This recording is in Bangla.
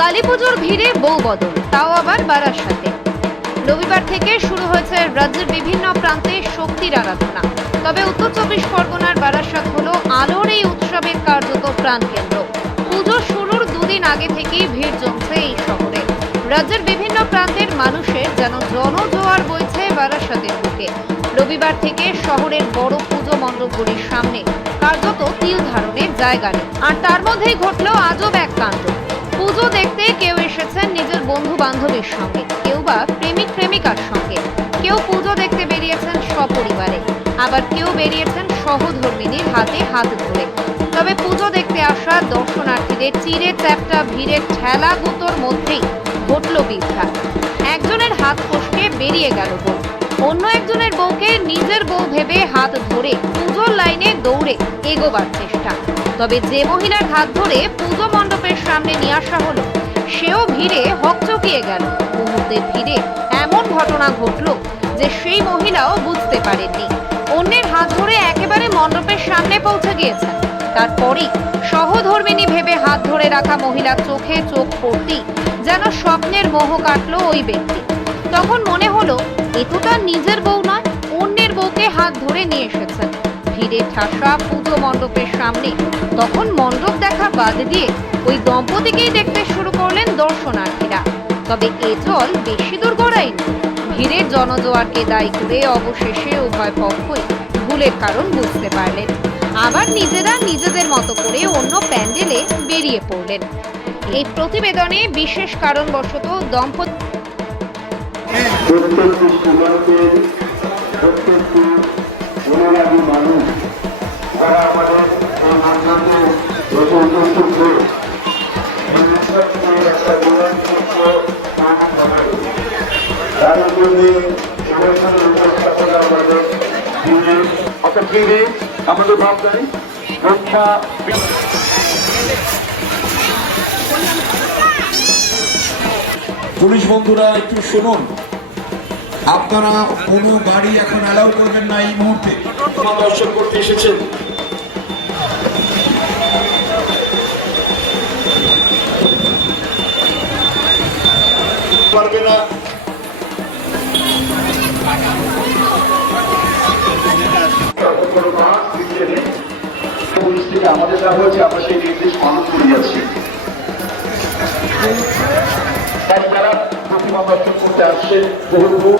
কালীপুজোর ভিড়ে বউ বদল, তাও আবার বারাসাতে। রবিবার থেকে শুরু হয়েছে রাজ্যের বিভিন্ন প্রান্তে শক্তির আরাধনা। তবে উত্তর চব্বিশ পরগনার বারাসাত হলো আলোর এই উৎসবের কার্যত প্রাণকেন্দ্র। পুজো শুরুর দুদিন আগে থেকেই ভিড় জমছে এই শহরে। রাজ্যের বিভিন্ন প্রান্তের মানুষের যেন জনজোয়ার বইছে বারাসাতের বুকে। রবিবার থেকে শহরের বড় পুজো মণ্ডপগুলির সামনে কার্যত তিল ধারণের জায়গা নেই। আর তার মধ্যেই ঘটলো আজব এক কাণ্ড। পুজো দেখতে কেউ এসেছেন নিজের বন্ধু বান্ধবের সঙ্গে, কেউ বা প্রেমিক প্রেমিকার সঙ্গে, কেউ পুজো দেখতে বেরিয়েছেন সপরিবারে, আবার কেউ বেরিয়েছেন সহধর্মিনীর হাতে হাত ধরে। তবে পুজো দেখতে আসা দর্শনার্থীদের চিরে চ্যাপ্টা ভিড়ের ঠেলা গুতোর মধ্যেই ঘটল বিভ্রাট। একজনের হাত ফসকে বেরিয়ে গেল বউ, অন্য একজনের বউকে নিজের বউ ভেবে হাত ধরে পুজোর লাইনে দৌড়ে এগোবার চেষ্টা। তবে যে মহিলার হাত ধরে পুজো মণ্ডপের সামনে নিয়ে আসা হলো, সেও ভিড়ে হকচকিয়ে গেল। মুহূর্তের ভিড়ে এমন ঘটনা ঘটল যে সেই মহিলাও বুঝতে পারেননি। অন্যের হাত ধরে একেবারে মণ্ডপের সামনে পৌঁছে গিয়েছেন। তারপরেই সহধর্মিনী ভেবে হাত ধরে রাখা মহিলার চোখে চোখ পড়তেই যেন স্বপ্নের মোহ কাটল ওই ব্যক্তি। তখন মনে হলো এ তো তার নিজের বউ নয়, অন্যের বউকে হাত ধরে নিয়ে এসেছেন। ভিড়ে ঠাসা পুজো মণ্ডপের সামনে তখন মণ্ডপ দেখা বাদ দিয়ে ওই দম্পতিকেই দেখতে শুরু করলেন দর্শনার্থীরা। তবে এ জল বেশি দূর গড়ায়নি। ভিড়ের জনজোয়ারকে দায়ী করে অবশেষে উভয় পক্ষই ভুলের কারণ বুঝতে পারলেন। আবার নিজেরা নিজেদের মতো করে অন্য প্যান্ডেলে বেরিয়ে পড়লেন। এই প্রতিবেদনে বিশেষ কারণবশত দম্পতি মানুষ যারা আমাদের আমাদের ভাবনায় রক্ষা। পুলিশ বন্ধুরা একটু শুনুন, আপনারা কোনো গাড়ি এখন অ্যালাউ করবেন না এই মুহূর্তে। তোমার দর্শন করতে এসেছেন, পারবে না। পুলিশ থেকে আমাদের দেওয়া হয়েছে, আমরা সেই নির্দেশ পালন করে যাচ্ছি। যারা প্রতিমা দর্শন করতে আসছে বহু